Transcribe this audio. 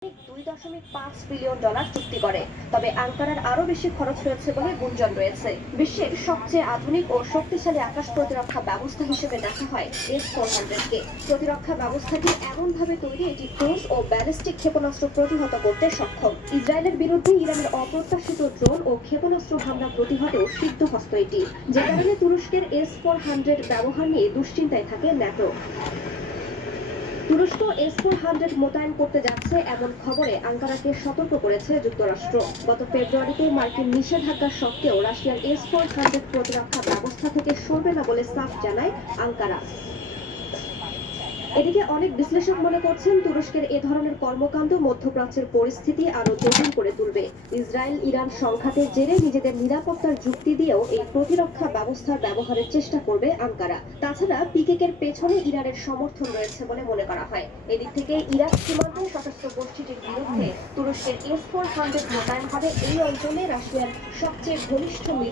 $2.5 billion চুক্তি করে, তবে আঙ্কারার আরও বেশি খরচ রয়েছে বলে গুঞ্জন রয়েছে। বিশ্বের সবচেয়ে আধুনিক ও শক্তিশালী আকাশ প্রতিরক্ষা ব্যবস্থা হিসেবে দেখা হয় S-400-কে। প্রতিরক্ষা ব্যবস্থাটি এমনভাবে তৈরি এটি ক্রুজ ও ব্যালিস্টিক ক্ষেপণাস্ত্র প্রতিহত করতে সক্ষম। ইসরায়েলের বিরুদ্ধে ইরানের অপ্রত্যাশিত ড্রোন ও ক্ষেপণাস্ত্র হামলা প্রতিহতেও সিদ্ধহস্ত এটি, যে কারণে তুরস্কের S-400 ব্যবহার নিয়ে দুশ্চিন্তায় থাকে ন্যাটো। তুরস্ক S-400 মোতায়েন করতে যাচ্ছে এমন খবরে আঙ্কারাকে সতর্ক করেছে যুক্তরাষ্ট্র। গত ফেব্রুয়ারিতে মার্কিন নিষেধাজ্ঞা সত্ত্বেও রাশিয়ার S-400 প্রতিরক্ষা ব্যবস্থা থেকে সরবে না বলে সাফ জানায় আঙ্কারা। এদিকে অনেক বিশ্লেষক মনে করছেন তুরস্কের এ ধরনের কর্মকাণ্ড মধ্যপ্রাচ্যের পরিস্থিতি আরও জটিল করে তুলবে। ইসরায়েল ইরান সংঘাতের জেরে নিজেদের নিরাপত্তার যুক্তি দিয়েও এই প্রতিরক্ষা ব্যবস্থার ব্যবহারের চেষ্টা করবে আঙ্কারা। তাছাড়া পিকেকের পেছনে ইরানের সমর্থন রয়েছে বলে মনে করা হয়। এদিক থেকে ইরাক সীমান্তে সশস্ত্র গোষ্ঠীটির বিরুদ্ধে তুরস্কের S-400 মোতায়েন হবে এই অঞ্চলে রাশিয়ার সবচেয়ে ঘনিষ্ঠ